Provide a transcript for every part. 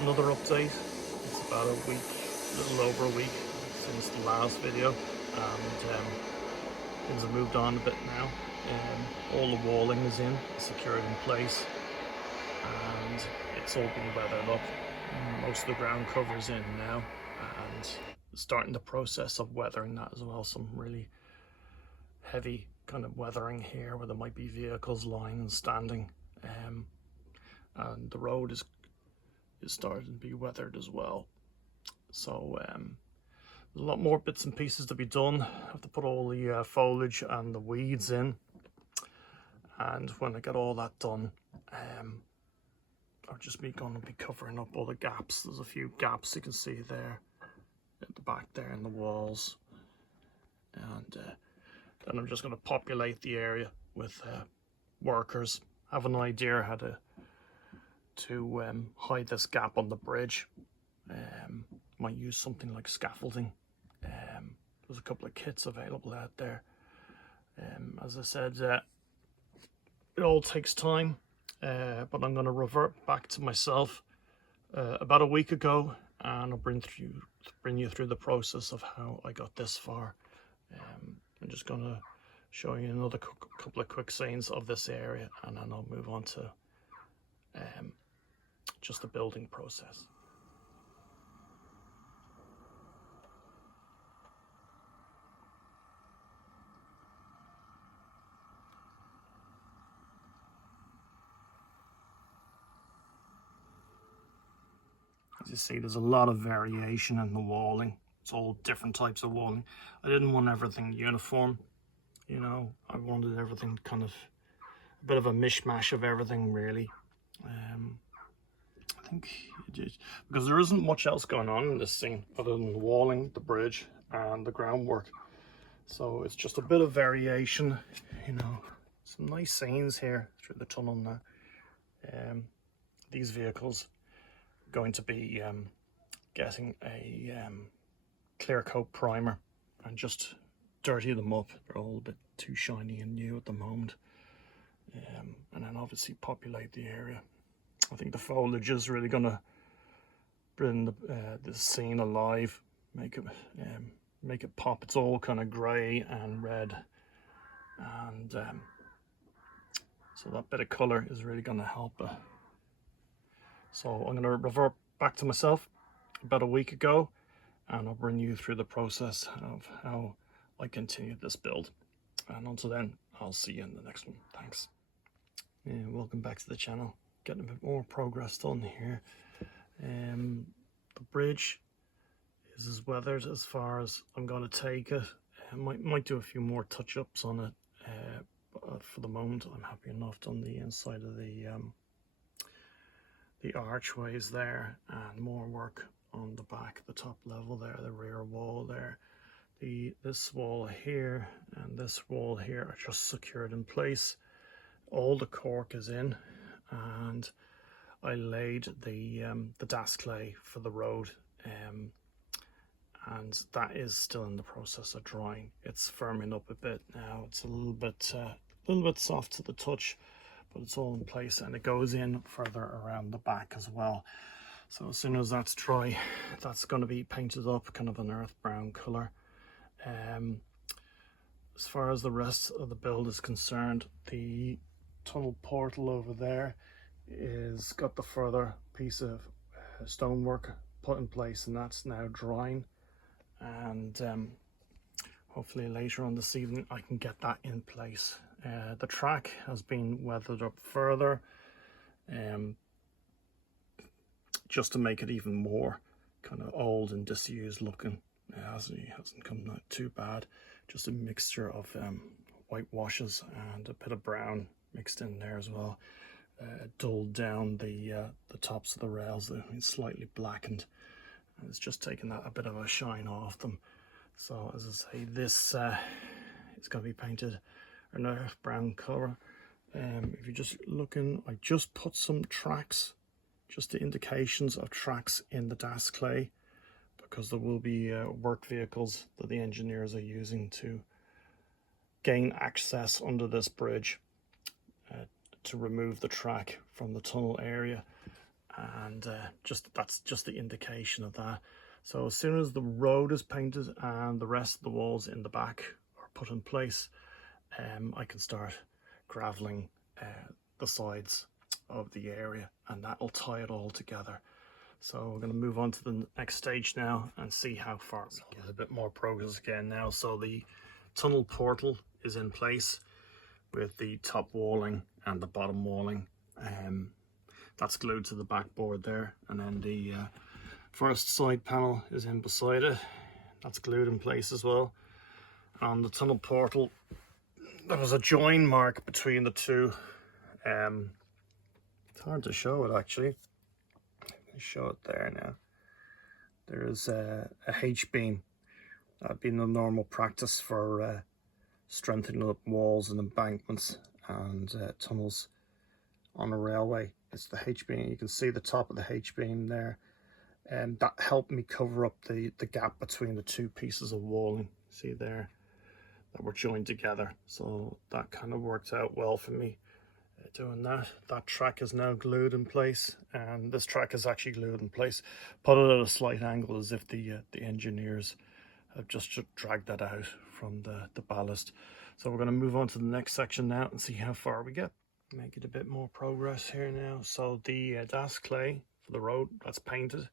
another update. It's about a week, a little over a week since the last video, and things have moved on a bit now. All the walling is in, secured in place, and it's all been weathered up. Most of the ground cover is in now, and starting the process of weathering that as well. Some really heavy kind of weathering here where there might be vehicles lying and standing, and the road is starting to be weathered as well. So a lot more bits and pieces to be done. I have to put all the foliage and the weeds in, and when I get all that done, I'll just be going to be covering up all the gaps. There's a few gaps you can see there at the back there in the walls, and then I'm just going to populate the area with workers. I have an idea how to hide this gap on the bridge. Might use something like scaffolding. There's a couple of kits available out there. As I said, it all takes time, but I'm going to revert back to myself about a week ago, and I'll bring you through the process of how I got this far. I'm just going to show you another couple of quick scenes of this area, and then I'll move on to just the building process. As you see, there's a lot of variation in the walling. It's all different types of walling. I didn't want everything uniform, you know. I wanted everything kind of a bit of a mishmash of everything, really. I think because there isn't much else going on in this scene other than the walling, the bridge, and the groundwork. So it's just a bit of variation, you know. Some nice scenes here through the tunnel now. These vehicles are going to be getting a clear coat primer and just dirty them up. They're all a bit too shiny and new at the moment. And then obviously populate the area. I think the foliage is really going to bring the scene alive, make it pop. It's all kind of grey and red, and so that bit of colour is really going to help. So I'm going to revert back to myself about a week ago, and I'll bring you through the process of how I continued this build. And until then, I'll see you in the next one. Thanks. Yeah, welcome back to the channel. Getting a bit more progress done here. The bridge is as weathered as far as I'm going to take it. I might do a few more touch-ups on it, but for the moment I'm happy enough done the inside of the archways there, and more work on the back, the top level there, the rear wall there. This wall here and this wall here are just secured in place. All the cork is in, and I laid the DAS clay for the road, and that is still in the process of drying. It's firming up a bit now. It's a little bit soft to the touch, but it's all in place, and it goes in further around the back as well. So as soon as that's dry, that's going to be painted up kind of an earth brown color. As far as the rest of the build is concerned, the tunnel portal over there is got the further piece of stonework put in place, and that's now drying, and hopefully later on this evening I can get that in place. The track has been weathered up further, just to make it even more kind of old and disused looking. It hasn't come out too bad. Just a mixture of white washes and a bit of brown mixed in there as well. Dulled down the tops of the rails. They've been slightly blackened, and it's just taken that a bit of a shine off them. So as I say, this it's going to be painted an earth brown colour. If you're just looking, I just put some tracks, just the indications of tracks in the DAS clay, because there will be work vehicles that the engineers are using to gain access under this bridge to remove the track from the tunnel area. and that's just the indication of that. So as soon as the road is painted and the rest of the walls in the back are put in place, I can start graveling the sides of the area, and that'll tie it all together. So we're going to move on to the next stage now and see how far we get. A bit more progress again now. So the tunnel portal is in place with the top walling and the bottom walling. That's glued to the backboard there, and then the first side panel is in beside it. That's glued in place as well. On the tunnel portal, there was a join mark between the two. It's hard to show it actually. Let me show it there now. There's a H-beam. That'd been the normal practice for strengthening up walls and embankments and tunnels on a railway. It's the H-beam. You can see the top of the H-beam there, and that helped me cover up the gap between the two pieces of walling. See there, that were joined together. So that kind of worked out well for me doing that. That track is now glued in place, and this track is actually glued in place, put it at a slight angle as if the engineers have just dragged that out from the ballast. So we're going to move on to the next section now and see how far we get. Make it a bit more progress here now. So the Das clay for the road, that's painted.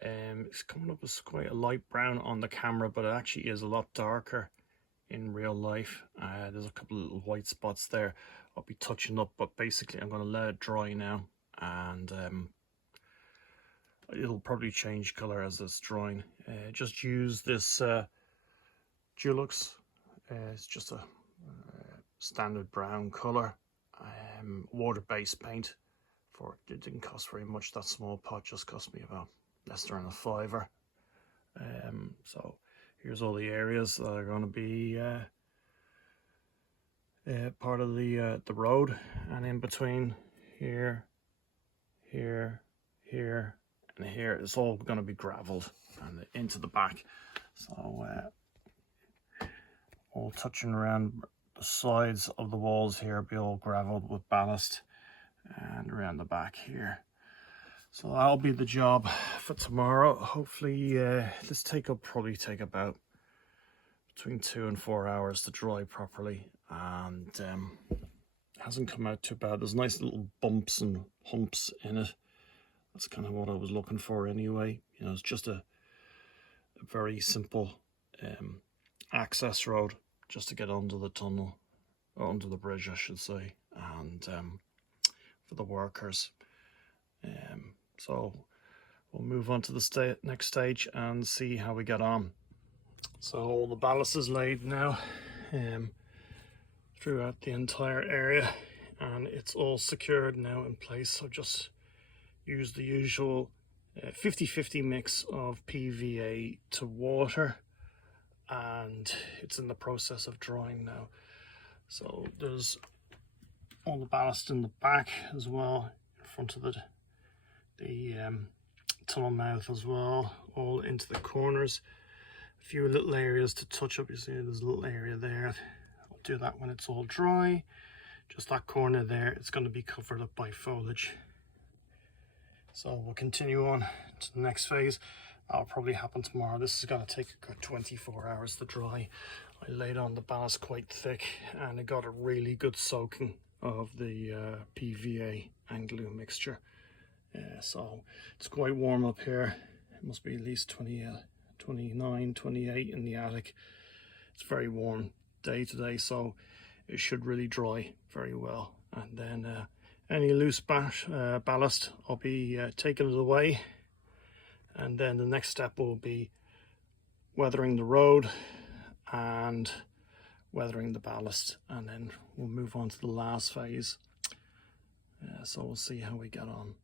It's coming up as quite a light brown on the camera, but it actually is a lot darker in real life. There's a couple of little white spots there I'll be touching up, but basically I'm going to let it dry now, and it'll probably change color as it's drying. Just use this Dulux. It's just a standard brown color, water-based paint. It didn't cost very much. That small pot just cost me about less than a £5. So here's all the areas that are going to be part of the road, and in between here, here, here, and here, it's all going to be gravelled and into the back. So all touching around the sides of the walls here be all gravelled with ballast, and around the back here. So that'll be the job for tomorrow. Hopefully this probably take about between 2 and 4 hours to dry properly, and it hasn't come out too bad. There's nice little bumps and humps in it. That's kind of what I was looking for anyway. You know, it's just a very simple access road just to get under the tunnel, or under the bridge I should say, and for the workers. So we'll move on to the next stage and see how we get on. So all the ballast is laid now throughout the entire area, and it's all secured now in place. So just use the usual 50-50 mix of PVA to water, and it's in the process of drying now. So there's all the ballast in the back as well, in front of the tunnel mouth as well, all into the corners. A few little areas to touch up. You see there's a little area there. I'll do that when it's all dry. Just that corner there, it's going to be covered up by foliage. So we'll continue on to the next phase. That'll probably happen tomorrow. This is going to take a good 24 hours to dry. I laid on the ballast quite thick, and it got a really good soaking of the PVA and glue mixture. So it's quite warm up here. It must be at least 29, 28 in the attic. It's very warm day today, so it should really dry very well. And then any loose ballast, I'll be taking it away, and then the next step will be weathering the road and weathering the ballast, and then we'll move on to the last phase. So we'll see how we get on.